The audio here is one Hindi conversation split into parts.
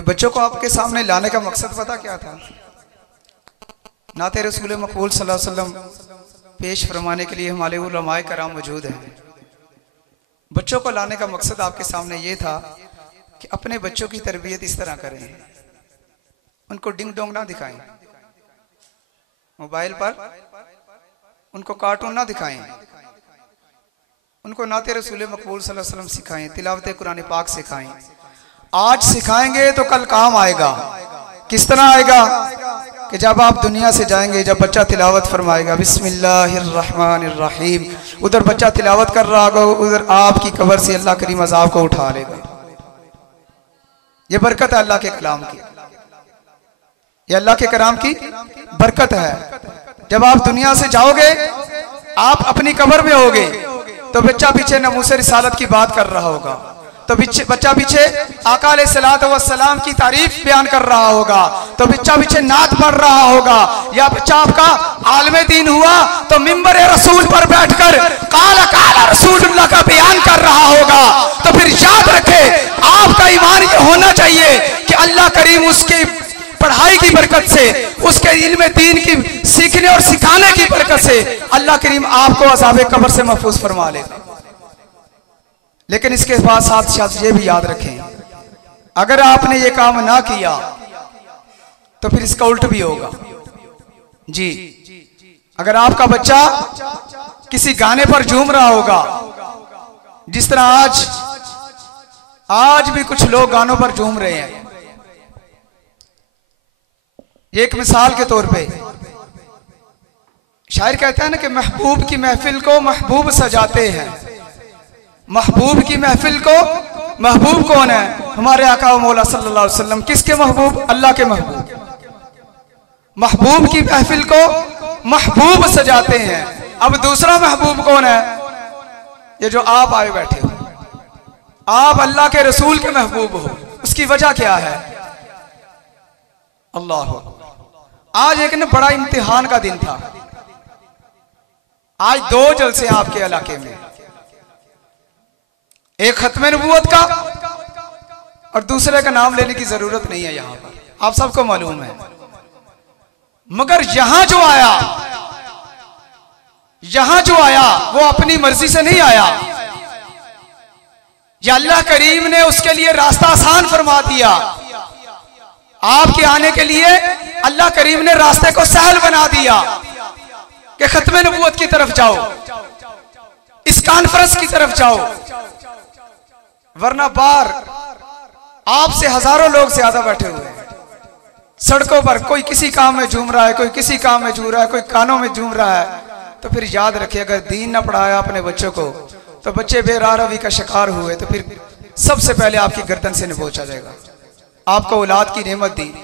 ये बच्चों को आपके सामने लाने का मकसद पता क्या था? नाते रसूल मकबूल सल्लल्लाहु अलैहि वसल्लम पेश फरमाने के लिए हमारे उलमाए कराम मौजूद हैं। बच्चों को लाने का मकसद आपके सामने ये था कि अपने बच्चों की तरबियत इस तरह करें, उनको डिंग डोंग ना दिखाएं, मोबाइल पर उनको कार्टून ना दिखाएं, उनको नाते रसूल मकबूल सल्लल्लाहु अलैहि वसल्लम सिखाएं, तिलावत कुरान पाक सिखाएं। आज सिखाएंगे तो कल काम आएगा। किस तरह आएगा कि जब आप दुनिया से जाएंगे, जब बच्चा तिलावत फरमाएगा बिस्मिल्लाहिर्रहमानिर्रहीम, उधर बच्चा तिलावत कर रहा होगा, उधर आपकी कब्र से अल्लाह करीम अज़ाब को उठा लेगा। ये बरकत है अल्लाह के कलाम की, ये अल्लाह के कलाम की बरकत है। जब आप दुनिया से जाओगे, आप अपनी कब्र में होगे, तो बच्चा पीछे नमूसे रिसालत की बात कर रहा होगा, तो बच्चा पीछे आका अलैहिस्सलातु वस्सलाम की तारीफ बयान कर रहा होगा, तो बच्चा पीछे नात पढ़ रहा होगा, या बच्चा आपका आलिम दीन हुआ तो मिंबर रसूल पर बैठकर काला काला रसूलुल्लाह का बयान कर रहा होगा। तो फिर याद रखे, आपका ईमान ये होना चाहिए कि अल्लाह करीम उसकी पढ़ाई की बरकत से, उसके इल्म दीन की सीखने और सिखाने की बरकत से अल्लाह करीम आपको अज़ाब कब्र से महफूज फरमा लेगा। लेकिन इसके बाद साथ साथ ये भी याद रखें, अगर आपने ये काम ना किया तो फिर इसका उल्ट भी होगा। जी, अगर आपका बच्चा किसी गाने पर झूम रहा होगा, जिस तरह आज भी कुछ लोग गानों पर झूम रहे हैं, एक मिसाल के तौर पे शायर कहता है ना कि महबूब की महफिल को महबूब सजाते हैं। महबूब की महफिल को, महबूब कौन है? हमारे आका मौला सल्लल्लाहु अलैहि वसल्लम। किसके महबूब? अल्लाह के महबूब। महबूब की महफिल को महबूब सजाते हैं। अब दूसरा महबूब कौन है? ये जो आप आए बैठे हो, आप अल्लाह के रसूल के महबूब हो। उसकी वजह क्या है? अल्लाह। आज एक ना बड़ा इम्तिहान का दिन था। आज 2 जलसे आपके इलाके में, एक खत्म नबूवत का और दूसरे का नाम लेने की जरूरत नहीं है यहां पर, आप सबको मालूम है। मगर यहां जो आया वो अपनी मर्जी से नहीं आया, या अल्लाह करीम ने उसके लिए रास्ता आसान फरमा दिया। आपके आने के लिए अल्लाह करीम ने रास्ते को सहल बना दिया कि खत्म नबूवत की तरफ जाओ, इस कॉन्फ्रेंस की तरफ जाओ, वरना बाहर आपसे हजारों लोग ज्यादा बैठे हुए हैं सड़कों पर। कोई किसी काम में झूम रहा है, कोई किसी काम में झूम रहा है, कोई कानों में झूम रहा है। तो फिर याद रखिए, अगर दीन ना पढ़ाया अपने बच्चों को तो बच्चे बेरारवी का शिकार हुए तो फिर सबसे पहले आपकी गर्दन से निबोचा जाएगा। आपको औलाद की नेमत दी,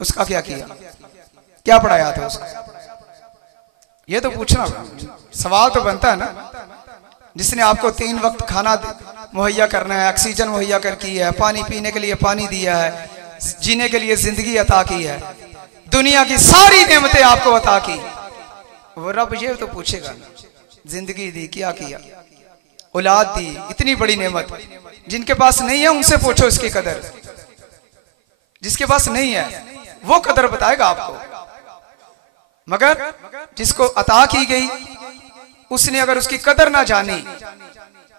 उसका क्या किया? क्या पढ़ाया था उसको? ये तो पूछना सवाल तो बनता है ना। जिसने आपको 3 वक्त खाना मुहैया करना है, ऑक्सीजन मुहैया कर की है, पानी पीने के लिए पानी दिया है, जीने के लिए जिंदगी अता की है, दुनिया की सारी नेमतें आपको अता की, वो रब ये तो पूछेगा ना, जिंदगी दी, क्या किया? औलाद दी, इतनी बड़ी नेमत। जिनके पास नहीं है उनसे पूछो इसकी कदर। जिसके पास नहीं है वो कदर बताएगा आपको। मगर जिसको अता की गई, उसने अगर उसकी कदर ना जानी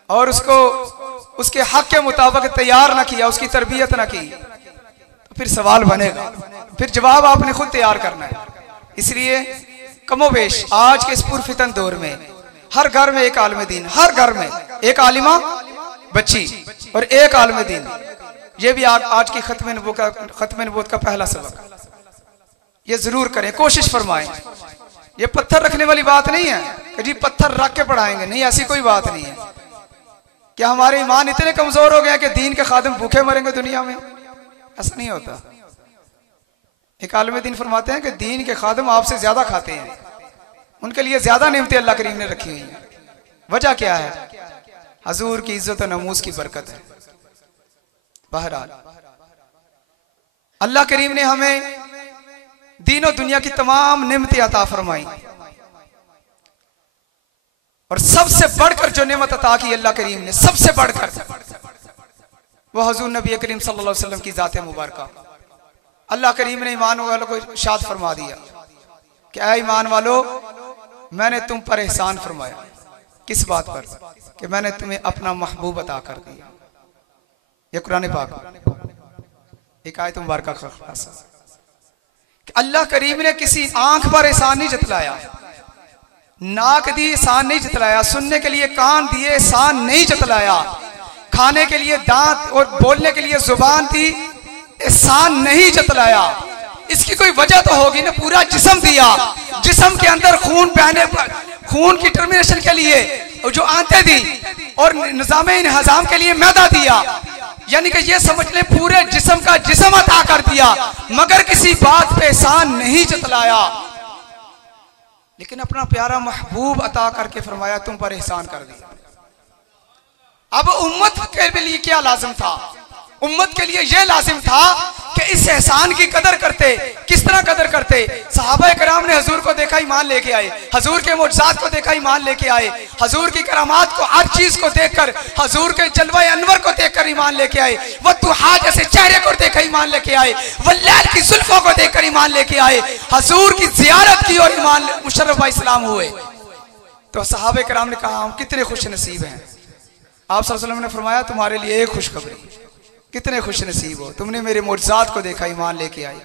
और उसको उसके हक के मुताबिक तैयार ना किया, उसकी तरबियत ना की, तो फिर सवाल बनेगा, फिर जवाब आपने खुद तैयार करना है। इसलिए कमोबेश आज के इस पुरफितन दौर में हर घर में एक आलिम दीन, हर घर में एक आलिमा बच्ची और एक आलिम दीन। ये भी आज की खत्म नबूवत का पहला सबक। ये जरूर करें, कोशिश फरमाएं। ये पत्थर रखने वाली बात नहीं है कि जी पत्थर रख के पढ़ाएंगे, नहीं, ऐसी कोई बात नहीं है। क्या हमारे ईमान इतने कमजोर हो गए कि दीन के खादिम भूखे मरेंगे दुनिया में? ऐसा नहीं होता। एक आलिम दीन फरमाते हैं कि दीन के खादिम आपसे ज्यादा खाते हैं, उनके लिए ज्यादा नेमतें अल्लाह करीम ने रखी हुई हैं। वजह क्या है? हजूर की इज्जत और नमूज की बरकत है। बहरहाल अल्लाह करीम ने हमें दीन और दुनिया की तमाम नेमतें अता फरमाई, और सबसे बढ़कर जो नेमत अता की अल्लाह करीम ने, सबसे बढ़कर वो हुजूर नबी करीम सल्लल्लाहु अलैहि वसल्लम की ज़ात मुबारका। अल्लाह करीम ने ईमान वालों को इरशाद फरमा दिया कि ऐ ईमान वालो, मैंने तुम पर एहसान फरमाया। किस बात पर? कि मैंने तुम्हें अपना महबूब अता कर दिया। ये कुरान पाक एक आयत मुबारका का खुलासा कि अल्लाह करीम ने किसी आंख पर एहसान नहीं जतलाया, नाक दी एहसान नहीं जतलाया, सुनने के लिए कान दिए एहसान नहीं जतलाया, खाने के लिए दांत और बोलने के लिए जुबान दी एहसान नहीं जतलाया। इसकी कोई वजह तो होगी ना। पूरा जिस्म दिया, जिस्म के अंदर खून बहने, खून की टर्मिनेशन के लिए जो आंतें दी और निजाम हजाम के लिए मैदा दिया। यानी कि ये समझ ले पूरे जिस्म का जिस्म अता कर दिया, मगर किसी बात पे एहसान नहीं जतलाया। लेकिन अपना प्यारा महबूब अता करके फरमाया तुम पर एहसान कर दिया। अब उम्मत के लिए क्या लाजिम था? उम्मत के लिए यह लाजिम था कि इस एहसान की कदर करते। किस तरह कदर करते? सहाबा कराम ने हजूर को देखा, ईमान लेके आए। हजूर के मोजज़ात को देखा, ईमान लेके आए। हजूर की करामात को, हर चीज को देखकर, हजूर के जलवा अनवर को देखकर ईमान लेके आए। वह दुहा जैसे चेहरे को देखकर ईमान लेके आए। वल्लैल की जुल्फों को देखकर ईमान लेके आए। हजूर की जियारत की और ईमान मुशर्रफ इस्लाम हुए। तो सहाबा कराम ने कहा हम कितने खुश नसीब हैं। आप सल्लल्लाहु अलैहि वसल्लम ने फरमाया तुम्हारे लिए एक खुशखबरी, कितने खुश नसीब हो, तुमने मेरे मोजज़ात को देखा, ईमान लेके आए।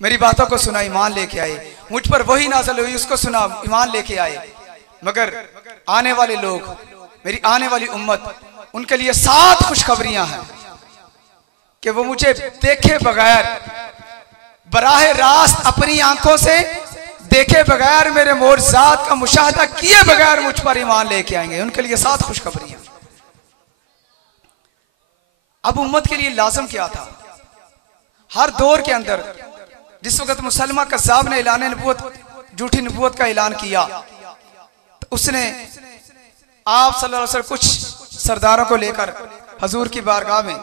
मेरी बातों को सुना, ईमान लेके आए। मुझ पर वही नाज़िल हुई उसको सुना, ईमान लेके आए। मगर आने वाले लोग, मेरी आने वाली उम्मत, उनके लिए 7 खुशखबरियां हैं कि वो मुझे देखे बगैर, बराह रास्त अपनी आंखों से देखे बगैर, मेरे मोजज़ात का मुशाहदा किए बगैर मुझ पर ईमान लेके आएंगे। उनके लिए 7 खुशखबरियां। अब उम्मत के लिए लाजम क्या था? हर दौर के अंदर जिस वक्त मुसलमा कज़्ज़ाब ने ऐलान नबूवत, झूठी नबूवत का ऐलान किया, तो उसने आप सल्लल्लाहु अलैहि वसल्लम कुछ सरदारों को लेकर हजूर की बारगाह में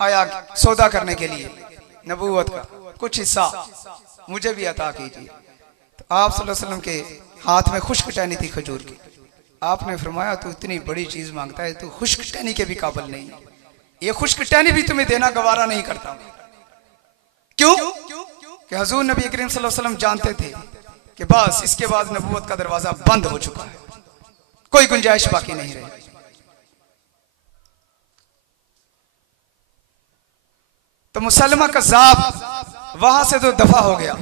आया सौदा करने के लिए, नबूवत का कुछ हिस्सा मुझे भी अता कीजिए। तो आप सल्लल्लाहु अलैहि वसल्लम के हाथ में खुश्क टहनी थी खजूर की। आपने फरमाया तू इतनी बड़ी चीज मांगता है, तू खुश्क टहनी के भी काबिल नहीं है, ये खुश्क टहनी भी तुम्हें देना गवारा नहीं करता। क्यों? कि हुजूर नबी करीम सल्लल्लाहु अलैहि वसल्लम जानते थे कि बस इसके बाद नबूवत का दरवाजा बंद हो चुका है, कोई गुंजाइश बाकी नहीं रही। तो मुसलमा कज़्ज़ाब वहां से तो दफा हो गया,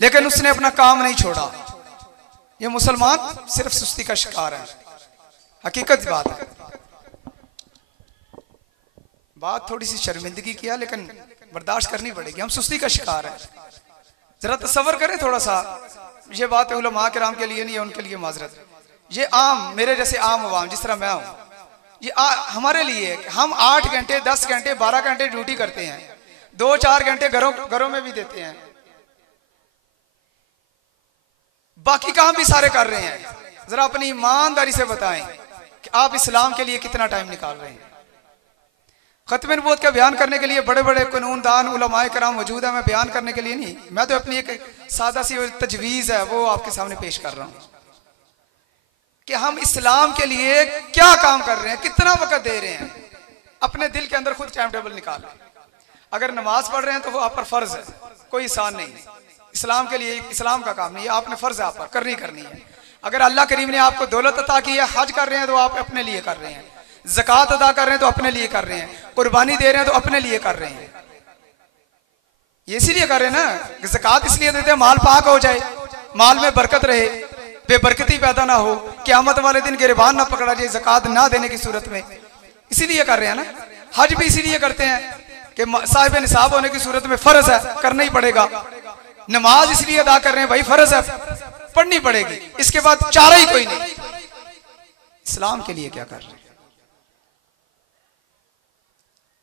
लेकिन उसने अपना काम नहीं छोड़ा। ये मुसलमान सिर्फ सुस्ती का शिकार है, हकीकत बात है। बात थोड़ी सी शर्मिंदगी किया, लेकिन बर्दाश्त करनी पड़ेगी, हम सुस्ती का शिकार है। जरा तसव्वुर करें थोड़ा सा, ये बात है उलमा किराम के लिए नहीं है, उनके लिए माजरत। ये आम, मेरे जैसे आम अवाम जिस तरह मैं हूं, ये हमारे लिए हम 8 घंटे 10 घंटे 12 घंटे ड्यूटी करते हैं, 2-4 घंटे घरों में भी देते हैं, बाकी काम भी सारे कर रहे हैं। जरा अपनी ईमानदारी से बताएं कि आप इस्लाम के लिए कितना टाइम निकाल रहे हैं। खत्म नबूवत का बयान करने के लिए बड़े बड़े कानूनदान उलमाए कराम मौजूद है, मैं बयान करने के लिए नहीं, मैं तो अपनी एक सादा सी तजवीज़ है वो आपके सामने पेश कर रहा हूं कि हम इस्लाम के लिए क्या काम कर रहे हैं, कितना वक्त दे रहे हैं। अपने दिल के अंदर खुद टाइम टेबल निकाल लें। अगर नमाज पढ़ रहे हैं तो वो आप पर फर्ज है, कोई एहसान नहीं। इस्लाम के लिए इस्लाम का काम नहीं है, आपने फर्ज है, आप पर करनी है। अगर अल्लाह करीम ने आपको दौलत अता की है, हज कर रहे हैं तो आप अपने लिए कर रहे हैं, ज़कात अदा कर रहे हैं तो अपने लिए कर रहे हैं, कुर्बानी दे रहे हैं तो अपने लिए कर रहे हैं। ये इसीलिए कर रहे हैं ना, ज़कात इसलिए देते हैं माल पाक हो जाए, माल में बरकत रहे, बेबरकती पैदा ना हो, क़यामत वाले दिन गिरबान ना पकड़ा जाए ज़कात ना देने की सूरत में, इसीलिए कर रहे हैं ना। हज भी इसीलिए करते हैं कि साहिब निसाब होने की सूरत में फर्ज है, करना ही पड़ेगा। नमाज इसलिए अदा कर रहे हैं, भाई फर्ज है, पढ़नी पड़ेगी, इसके बाद चारा ही कोई नहीं। इस्लाम के लिए क्या कर रहे हैं?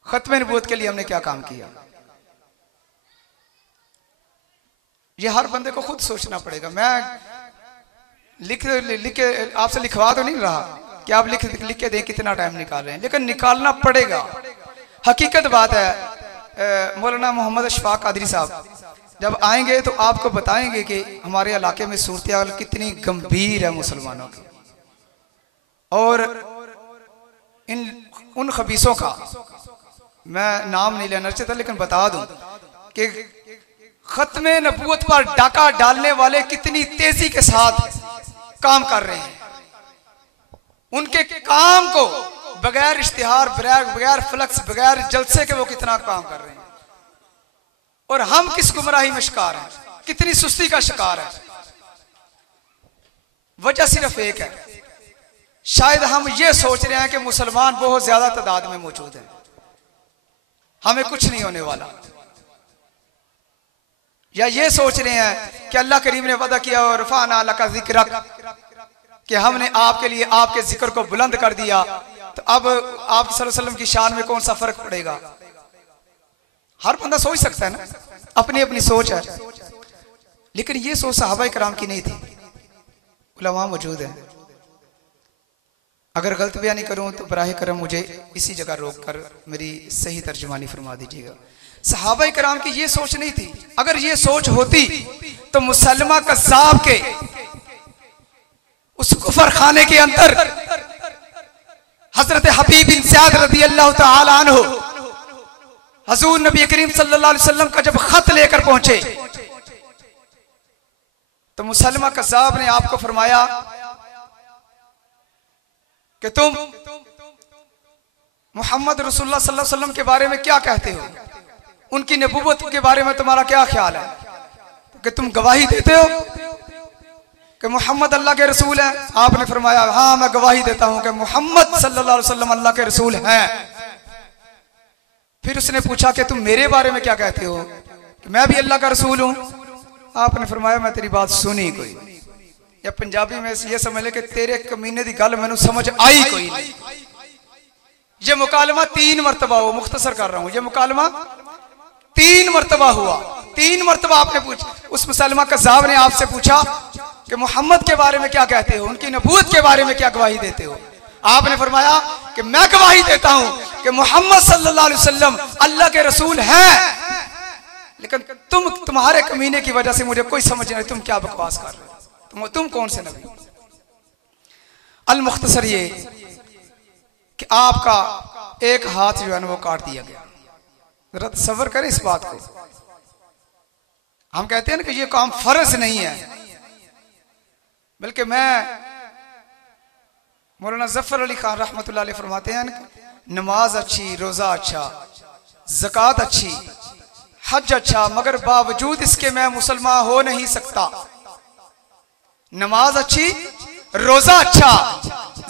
खत्म नबूवत के लिए हमने क्या काम किया? ये हर बंदे को खुद सोचना पड़ेगा। मैं लिख के आपसे लिखवा तो नहीं रहा कि आप लिख के दें कितना टाइम निकाल रहे हैं, लेकिन निकालना पड़ेगा। हकीकत बात है, मौलाना मोहम्मद अशफाक कादरी साहब जब आएंगे तो आपको बताएंगे कि हमारे इलाके में सूरत-ए-हाल कितनी गंभीर है मुसलमानों की, और इन उन खबीसों का मैं नाम नहीं लेना चाहता, लेकिन बता दूं कि खत्मे नबूवत पर डाका डालने वाले कितनी तेजी के साथ काम कर रहे हैं। उनके काम को बगैर इश्तिहार, बगैर फ्लक्स, बगैर जलसे के वो कितना काम कर रहे हैं, और हम किस गुमराही में शिकार हैं, कितनी सुस्ती का शिकार है। वजह सिर्फ एक है, शायद हम ये सोच रहे हैं कि मुसलमान बहुत ज्यादा तादाद में मौजूद हैं, हमें कुछ नहीं होने वाला, या ये सोच रहे हैं कि अल्लाह करीम ने वादा किया और रफ़अना लका ज़िक्रक, कि हमने आपके लिए आपके जिक्र को बुलंद कर दिया, तो अब आप सल्लल्लाहु अलैहि वसल्लम की शान में कौन सा फर्क पड़ेगा। हर बंदा सोच सकता है ना, अपनी अपनी सोच है, लेकिन ये सोच सहाबा किराम की नहीं थी। उलमा मौजूद है, अगर गलत बयानी करूं तो बराह करम मुझे इसी जगह रोक कर मेरी सही तर्जुमानी फरमा दीजिएगा। सहाबा किराम की ये सोच नहीं थी। अगर ये सोच होती तो मुसलमा कज़्ज़ाब के उस कुफर खाने के अंदर हजरत हबीब बिन ज़ियाद रज़ी अल्लाह तआला अन्हु हुज़ूर नबी करीम सल्लल्लाहु अलैहि वसल्लम का जब खत लेकर पहुंचे तो मुसलमा कज़्ज़ाब ने आपको फरमाया कि तुम मोहम्मद रसूलुल्लाह सल्लल्लाहु अलैहि वसल्लम के बारे में क्या कहते हो, उनकी नबूवत के बारे में तुम्हारा क्या ख्याल है, कि तुम गवाही देते हो कि मोहम्मद अल्लाह के रसूल हैं। आपने फरमाया हाँ मैं गवाही देता हूं कि मोहम्मद सल्लल्लाहु अलैहि वसल्लम अल्लाह के रसूल हैं। फिर उसने पूछा कि तुम मेरे बारे में क्या कहते हो, कि मैं भी अल्लाह का रसूल हूं। आपने फरमाया मैं तेरी बात सुनी कोई, या पंजाबी में ये समझ ले कि तेरे कमीने की गल मैनू समझ आई कोई नहीं। ये मुकालमा 3 मरतबा हुआ, मुख्तसर कर रहा हूं, ये मुकालमा 3 मरतबा हुआ। 3 मरतबा आपने पूछा, उस मुसलमा कज़्ज़ाब ने आपसे पूछा कि मोहम्मद के बारे में क्या कहते हो, उनकी नबूवत के बारे में क्या गवाही देते हो। आपने फरमाया कि मैं गवाही देता हूं कि मोहम्मद सल्लल्लाहु अलैहि वसल्लम अल्लाह के रसूल हैं, लेकिन तुम्हारे कमीने की वजह से मुझे कोई समझ नहीं, तुम क्या बकवास कर रहे हो, तुम कौन से नबी। अल मुख्तसर ये कि आपका एक हाथ जो है ना वो काट दिया गया। जरा तसव्वुर करें इस बात को। हम कहते हैं ना कि ये काम फर्ज नहीं है, बल्कि मैं मौलाना जफर अली खान रहमतुल्लाह अलैह फरमाते हैं नमाज अच्छी, रोजा अच्छा, ज़कात अच्छी, हज अच्छा, मगर बावजूद इसके मैं मुसलमान हो नहीं सकता। नमाज अच्छी, रोजा अच्छा,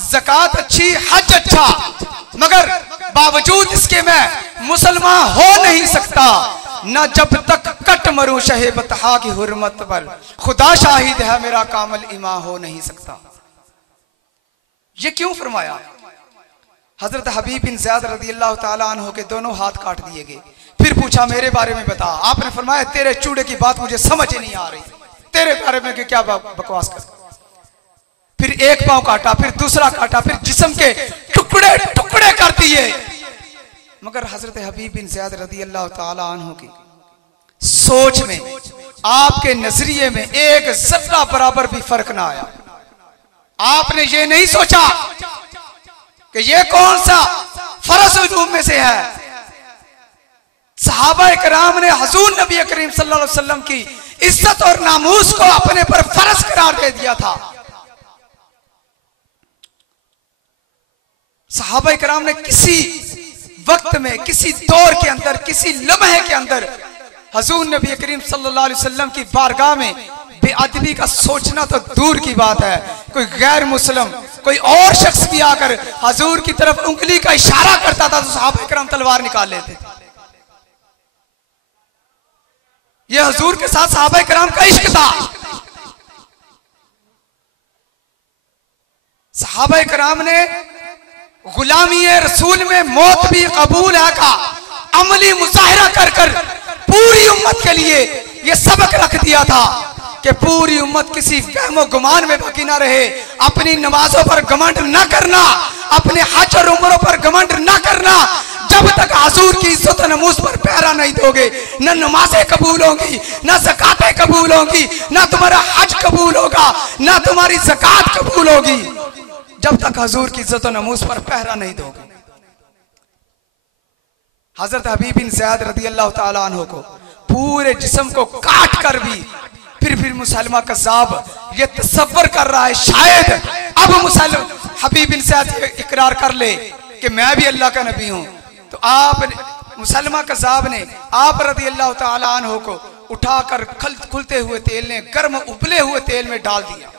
ज़कात अच्छी, हज अच्छा, मगर बावजूद इसके मैं मुसलमान हो नहीं सकता, न जब तक कट मरूं शहे बतहा की हुर्मत पर, खुदा शाहिद है मेरा कामल ईमान हो नहीं सकता। ये क्यों फरमाया? हजरत हबीब बिन ज़ियाद रज़ियल्लाहु ताला अन्हु के दोनों हाथ काट दिए गए। फिर पूछा मेरे बारे में बता। आपने फरमाया तेरे चूड़े की बात मुझे समझ ही नहीं आ रही, तेरे बारे में कि क्या बकवास कर। फिर एक पांव काटा, फिर दूसरा काटा, फिर जिस्म के टुकड़े टुकड़े कर दिए, मगर हजरत हबीब बिन ज़ियाद रज़ियल्लाहु ताला अन्हु की सोच में, आपके नजरिए में एक जर्रा बराबर भी फर्क ना आया। आपने ये नहीं सोचा कि ये कौन सा फर्ज वजूब में से है। सहाबा किराम ने हुज़ूर नबी करीम सल्लल्लाहु अलैहि वसल्लम की इज्जत और नामूस को अपने पर फर्ज करार दे दिया था। सहाबा किराम ने किसी वक्त में, किसी दौर के अंदर, किसी लम्हे के अंदर हुज़ूर नबी करीम सल्लल्लाहु अलैहि वसल्लम की बारगाह में बेअदबी का सोचना तो दूर की बात है, कोई गैर मुस्लिम कोई और शख्स भी आकर हुज़ूर की तरफ उंगली का इशारा करता था तो सहाबा किराम तलवार निकाल लेते थे। यह हुज़ूर के साथ सहाबा किराम का इश्क था। सहाबा किराम ने गुलामी रसूल में मौत भी कबूल है का अमली मुजाहिरा कर कर पूरी उम्मत के लिए यह सबक रख दिया था कि पूरी उम्मत किसी वहमो गुमान में बाकी ना रहे। अपनी नमाजों पर घमंड न करना, अपने हज और उम्रों पर घमंड न करना। जब तक हुज़ूर की इज्जत और नमूस पर पहरा नहीं दोगे, न नमाजें कबूल होंगी, न ज़कातें कबूल होंगी, न तुम्हारा हज कबूल होगा, न तुम्हारी ज़कात कबूल होगी, जब तक हुज़ूर की इज्जत और नमूस पर पहरा नहीं दोगे। हजरत हबीब बिन ज़ैद रज़ी अल्लाह ताला अन्हु को पूरे जिस्म को काट कर भी फिर मुसलमा कज़्ज़ाब ये तसव्वुर कर रहा है शायद अब हबीब बिन ज़ैद इकरार कर ले कि मैं भी अल्लाह का नबी हूं। तो आप मुसलमा कज़्ज़ाब ने आप रज़ी अल्लाह ताला अन्हु को उठाकर खुलते हुए तेल ने गर्म उबले हुए तेल में डाल दिया,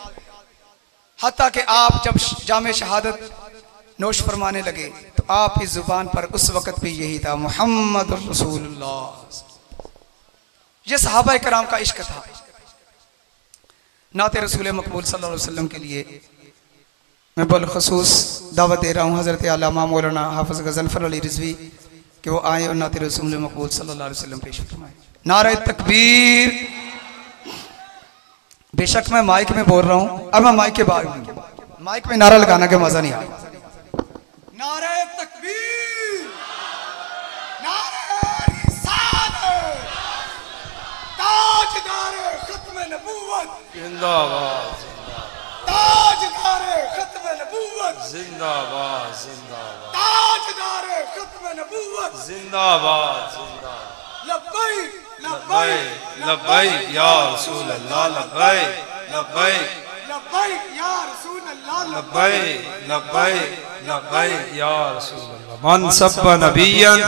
हत्ता कि आप जब जामे शहादत नोश फरमाने लगे तो आपकी जुबान पर उस वक्त भी यही था, मुहम्मद रसूलुल्लाह। ये सहाबा कराम का इश्क था। नाते रसूल मकबूल सल्लल्लाहु अलैहि वसल्लम के लिए मैं बलखसूस दावत दे रहा हूँ हज़रत अल्लामा मौलाना हाफ़िज़ गज़नफ़र अली रिज़वी कि वो आए और नाते रसूल मकबूल सल्लल्लाहु अलैहि वसल्लम पेश फरमाएं। नारे तकबीर। बेशक मैं माइक में बोल रहा हूँ, अब मैं माइक के बाहर, माइक में नारा लगाना के मजा नहीं आया। नारे तकबीर, नारे रिसालत, ताजदारे खत्म नबूवत जिंदाबाद, ताजदारे खत्म नबूवत जिंदाबाद, जिंदाबाद, ताजदारे खत्म नबूवत जिंदाबाद, जिंदाबाद। लब्बैक लब्बैक लब्बैक या रसूल अल्लाह, लब्बैक लब्बैक लब्बैक या रसूल अल्लाह, लब्बैक लब्बैक लब्बैक या रसूल अल्लाह। मन सब्बा नबिय्यन